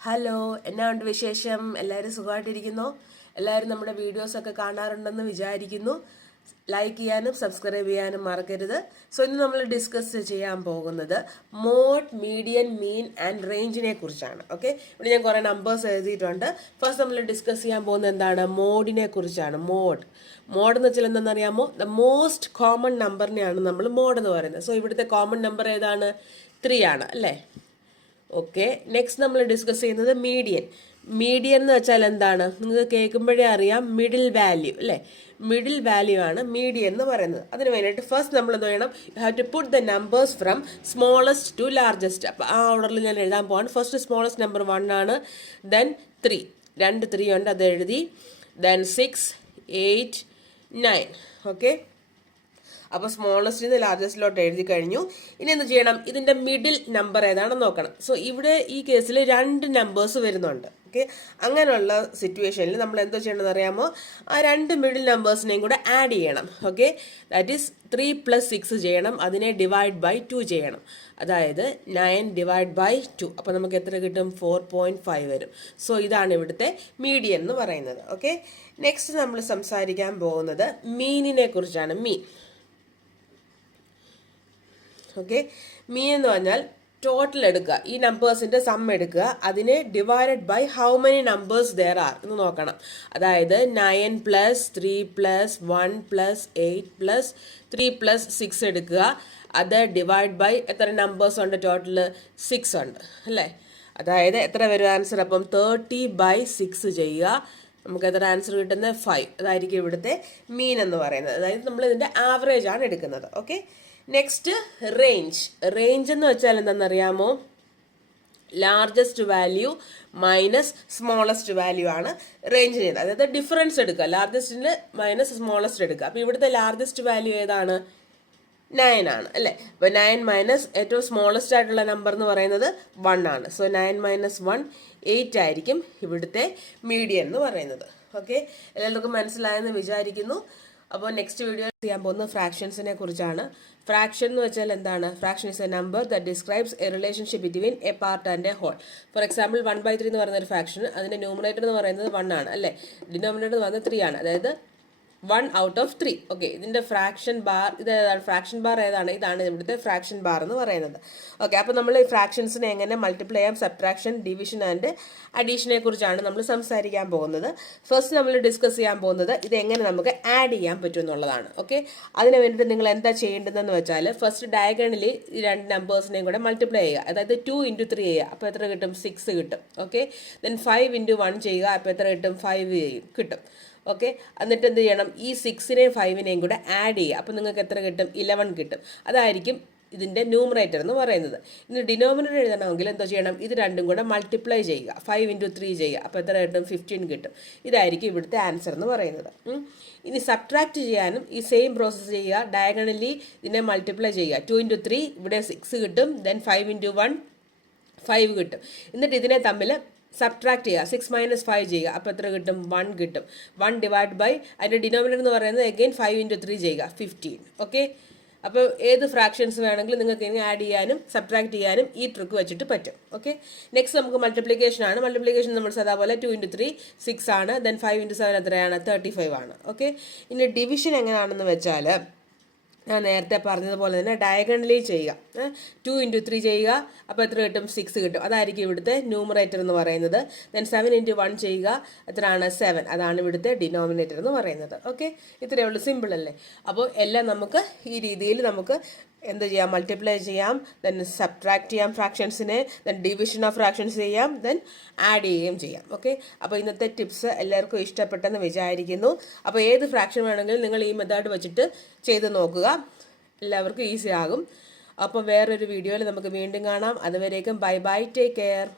Hello, എന്നാ ഉണ്ട് വിശേഷം? എല്ലാവരും സുഖമായിട്ടിരിക്കുന്നോ? എല്ലാവരും നമ്മുടെ വീഡിയോസൊക്കെ കാണാറുണ്ടെന്ന് വിചാരിക്കുന്നു. ലൈക്ക് ചെയ്യാനും സബ്സ്ക്രൈബ് ചെയ്യാനും മറക്കരുത്. സോ ഇന്ന് നമ്മൾ ഡിസ്കസ് ചെയ്യാൻ പോകുന്നത് മോഡ്, മീഡിയൻ, മീൻ ആൻഡ് റേഞ്ചിനെ കുറിച്ചാണ്. ഓക്കെ, ഇവിടെ ഞാൻ കുറേ നമ്പേഴ്സ് എഴുതിയിട്ടുണ്ട്. ഫസ്റ്റ് നമ്മൾ ഡിസ്കസ് ചെയ്യാൻ പോകുന്നത് എന്താണ്? മോഡിനെ കുറിച്ചാണ്. മോഡ് എന്ന് വെച്ചാൽ എന്താണെന്നറിയാമോ? ദ മോസ്റ്റ് കോമൺ നമ്പറിനെയാണ് നമ്മൾ മോഡ് എന്ന് പറയുന്നത്. സോ ഇവിടുത്തെ കോമൺ നമ്പർ ഏതാണ്? 3 ആണ് അല്ലേ? ഓക്കെ, നെക്സ്റ്റ് നമ്മൾ ഡിസ്കസ് ചെയ്യുന്നത് മീഡിയൻ എന്ന് വെച്ചാൽ എന്താണ്? നിങ്ങൾക്ക് കേൾക്കുമ്പോഴേ അറിയാം, മിഡിൽ വാല്യൂ അല്ലേ? മിഡിൽ വാല്യൂ ആണ് മീഡിയൻ എന്ന് പറയുന്നത്. അതിന് വേണ്ടിയിട്ട് ഫസ്റ്റ് നമ്മൾ എന്ത് ചെയ്യണം? You have to put the numbers from smallest to largest. അപ്പോൾ ആ ഓർഡറിൽ ഞാൻ എഴുതാൻ പോവാണ്. ഫസ്റ്റ് സ്മോളസ്റ്റ് നമ്പർ 1 ആണ്, ദെൻ 3, 3 ഉണ്ട്, അത് എഴുതി, ദെൻ 6, 8, 9. ഓക്കെ, അപ്പോൾ സ്മോളസ്റ്റ് നിന്ന് ലാർജസ്റ്റിലോട്ട് എഴുതി കഴിഞ്ഞു. ഇനി എന്ത് ചെയ്യണം? ഇതിൻ്റെ മിഡിൽ നമ്പർ ഏതാണെന്ന് നോക്കണം. സോ ഇവിടെ ഈ കേസിൽ 2 നമ്പേഴ്സ് വരുന്നുണ്ട്. ഓക്കെ, അങ്ങനെയുള്ള സിറ്റുവേഷനിൽ നമ്മൾ എന്തോ ചെയ്യണമെന്ന് അറിയാമോ? ആ 2 മിഡിൽ നമ്പേഴ്സിനെയും കൂടെ ആഡ് ചെയ്യണം. ഓക്കെ, ദാറ്റ് ഈസ് 3 + 6 ചെയ്യണം. അതിനെ ഡിവൈഡ് ബൈ 2 ചെയ്യണം. അതായത് 9 ഡിവൈഡ് ബൈ 2. അപ്പോൾ നമുക്ക് എത്ര കിട്ടും? 4.5 വരും. സോ ഇതാണ് ഇവിടുത്തെ മീഡിയൻ എന്ന് പറയുന്നത്. ഓക്കെ, നെക്സ്റ്റ് നമ്മൾ സംസാരിക്കാൻ പോകുന്നത് മീനിനെ കുറിച്ചാണ്. ഓക്കെ, മീൻ എന്ന് പറഞ്ഞാൽ ടോട്ടൽ എടുക്കുക, ഈ നമ്പേഴ്സിൻ്റെ സം എടുക്കുക, അതിനെ divided by how many numbers there are എന്ന് നോക്കണം. അതായത് 9 + 3 + 1 + 8 + 3 + 6 എടുക്കുക. അത് ഡിവൈഡ് ബൈ എത്ര നമ്പേഴ്സ് ഉണ്ട്? ടോട്ടൽ 6 ഉണ്ട് അല്ലേ? അതായത് എത്ര വരും ആൻസർ? അപ്പം 30/6 ചെയ്യുക. നമുക്ക് എത്ര ആൻസർ കിട്ടുന്നത്? 5. അതായിരിക്കും ഇവിടുത്തെ മീൻ എന്ന് പറയുന്നത്. അതായത് നമ്മൾ ഇതിൻ്റെ ആവറേജ് ആണ് എടുക്കുന്നത്. ഓക്കെ, നെക്സ്റ്റ് റേഞ്ച് എന്ന് വെച്ചാൽ എന്താണെന്നറിയാമോ? Largest value minus smallest value ആണ് റേഞ്ച് ചെയ്യുന്നത്. അതായത് ഡിഫറൻസ് എടുക്കുക, ലാർജസ്റ്റിന് മൈനസ് സ്മോളസ്റ്റ് എടുക്കുക. അപ്പോൾ ഇവിടുത്തെ ലാർജസ്റ്റ് വാല്യൂ ഏതാണ്? 9 ആണ് അല്ലേ? അപ്പോൾ 9 മൈനസ് ഏറ്റവും സ്മോളസ്റ്റ് ആയിട്ടുള്ള നമ്പർ എന്ന് പറയുന്നത് 1 ആണ്. സോ 9 - 1 8 ആയിരിക്കും ഇവിടുത്തെ മീഡിയൻ എന്ന് പറയുന്നത്. ഓക്കെ, എല്ലാവർക്കും മനസ്സിലായെന്ന് വിചാരിക്കുന്നു. അപ്പോൾ നെക്സ്റ്റ് വീഡിയോ ചെയ്യാൻ പോകുന്നത് ഫ്രാക്ഷൻസിനെ കുറിച്ചാണ്. ഫ്രാക്ഷൻ എന്ന് വെച്ചാൽ എന്താണ്? Fraction is a number that describes a relationship between a part and a whole. For example 1/3 എന്ന് പറയുന്ന ഒരു ഫ്രാക്ഷൻ, അതിൻ്റെ ന്യൂമറേറ്റർ എന്ന് പറയുന്നത് 1 ആണ് അല്ലേ? ഡിനോമിനേറ്റർ എന്ന് പറയുന്നത് 3 ആണ്. അതായത് 1 out of 3. ഓക്കെ, ഇതിൻ്റെ ഫ്രാക്ഷൻ ബാർ ഇതേതാണ്? ഫ്രാക്ഷൻ ബാർ ഏതാണ്? ഇതാണ് ഇവിടുത്തെ ഫ്രാക്ഷൻ ബാർ എന്ന് പറയുന്നത്. ഓക്കെ, അപ്പോൾ നമ്മൾ ഈ ഫ്രാക്ഷൻസിനെ എങ്ങനെ മൾട്ടിപ്ലൈ ചെയ്യാം, സബ്ട്രാക്ഷൻ, ഡിവിഷൻ ആൻഡ് അഡീഷനെ കുറിച്ചാണ് നമ്മൾ സംസാരിക്കാൻ പോകുന്നത്. ഫസ്റ്റ് നമ്മൾ ഡിസ്കസ് ചെയ്യാൻ പോകുന്നത് ഇത് എങ്ങനെ നമുക്ക് ആഡ് ചെയ്യാൻ പറ്റും എന്നുള്ളതാണ്. ഓക്കെ, അതിന് വേണ്ടിയിട്ട് നിങ്ങൾ എന്താ ചെയ്യേണ്ടതെന്ന് വെച്ചാൽ ഫസ്റ്റ് ഡയഗണലി ഈ 2 നമ്പേഴ്സിനെയും കൂടെ മൾട്ടിപ്ലൈ ചെയ്യുക. അതായത് 2 × 3 ചെയ്യുക. അപ്പോൾ എത്ര കിട്ടും? 6 കിട്ടും. ഓക്കെ, ദെൻ 5 × 1 ചെയ്യുക. അപ്പോൾ എത്ര കിട്ടും? 5 കിട്ടും. ഓക്കെ, എന്നിട്ട് എന്ത് ചെയ്യണം? ഈ 6നെയും 5നെയും കൂടെ ആഡ് ചെയ്യുക. അപ്പോൾ നിങ്ങൾക്ക് എത്ര കിട്ടും? 11 കിട്ടും. അതായിരിക്കും ഇതിൻ്റെ ന്യൂമറേറ്റർ എന്ന് പറയുന്നത്. ഇനി ഡിനോമിനേറ്റർ എഴുതണമെങ്കിൽ എന്തോ ചെയ്യണം? ഇത് രണ്ടും കൂടെ മൾട്ടിപ്ലൈ ചെയ്യുക. 5 × 3 ചെയ്യുക. അപ്പോൾ എത്ര കിട്ടും? 15 കിട്ടും. ഇതായിരിക്കും ഇവിടുത്തെ ആൻസർ എന്ന് പറയുന്നത്. ഇനി സബ്ട്രാക്ട് ചെയ്യാനും ഈ സെയിം പ്രോസസ്സ് ചെയ്യുക. ഡയഗണലി ഇതിനെ മൾട്ടിപ്ലൈ ചെയ്യുക. 2 × 3 ഇവിടെ 6 കിട്ടും. ദെൻ 5 × 1 5 കിട്ടും. എന്നിട്ട് ഇതിനെ തമ്മിൽ സബ്ട്രാക്ട് ചെയ്യുക. 6 - 5 ചെയ്യുക. അപ്പോൾ എത്ര കിട്ടും? 1 കിട്ടും. 1 ഡിവൈഡ് ബൈ അതിൻ്റെ ഡിനോമിനേറ്റർ എന്ന് പറയുന്നത് അഗെയിൻ 5 × 3 ചെയ്യുക. 15. ഓക്കെ, അപ്പോൾ ഏത് ഫ്രാക്ഷൻസ് വേണമെങ്കിലും നിങ്ങൾക്ക് ഇനി ആഡ് ചെയ്യാനും സബ്ട്രാക്ട് ചെയ്യാനും ഈ ട്രിക്ക് വെച്ചിട്ട് പറ്റും. ഓക്കെ, നെക്സ്റ്റ് നമുക്ക് മൾട്ടിപ്ലിക്കേഷൻ ആണ്. മൾട്ടിപ്ലിക്കേഷൻ നമ്മൾ സാധാപോലെ 2 × 3 6 ആണ്. ദെൻ 5 × 7 എത്രയാണ്? 35 ആണ്. ഓക്കെ, ഇനി ഡിവിഷൻ എങ്ങനെയാണെന്ന് വെച്ചാൽ ഞാൻ നേരത്തെ പറഞ്ഞതുപോലെ തന്നെ ഡയഗണലി ചെയ്യുക. 2 × 3 ചെയ്യുക. അപ്പോൾ എത്ര കിട്ടും? 6 കിട്ടും. അതായിരിക്കും ഇവിടുത്തെ ന്യൂമറേറ്റർ എന്ന് പറയുന്നത്. ദെൻ 7 × 1 ചെയ്യുക. എത്രയാണ്? 7. അതാണ് ഇവിടുത്തെ ഡിനോമിനേറ്റർ എന്ന് പറയുന്നത്. ഓക്കെ, ഇത്രയേ ഉള്ളൂ. സിമ്പിൾ അല്ലേ? അപ്പോൾ എല്ലാം നമുക്ക് ഈ രീതിയിൽ നമുക്ക് എന്ത് ചെയ്യാം? മൾട്ടിപ്ലൈ ചെയ്യാം, ദെൻ സബ്ട്രാക്ട് ചെയ്യാം ഫ്രാക്ഷൻസിനെ, ദെൻ ഡിവിഷൻ ഓഫ് ഫ്രാക്ഷൻസ് ചെയ്യാം, ദെൻ ആഡ് ചെയ്യുകയും ചെയ്യാം. ഓക്കെ, അപ്പോൾ ഇന്നത്തെ ടിപ്സ് എല്ലാവർക്കും ഇഷ്ടപ്പെട്ടെന്ന് വിചാരിക്കുന്നു. അപ്പോൾ ഏത് ഫ്രാക്ഷൻ വേണമെങ്കിലും നിങ്ങൾ ഈ മെത്തേഡ് വെച്ചിട്ട് ചെയ്ത് നോക്കുക. എല്ലാവർക്കും ഈസി ആകും. അപ്പോൾ വേറൊരു വീഡിയോയിൽ നമുക്ക് വീണ്ടും കാണാം. അതുവരേക്കും ബൈ ബൈ, ടേക്ക് കെയർ.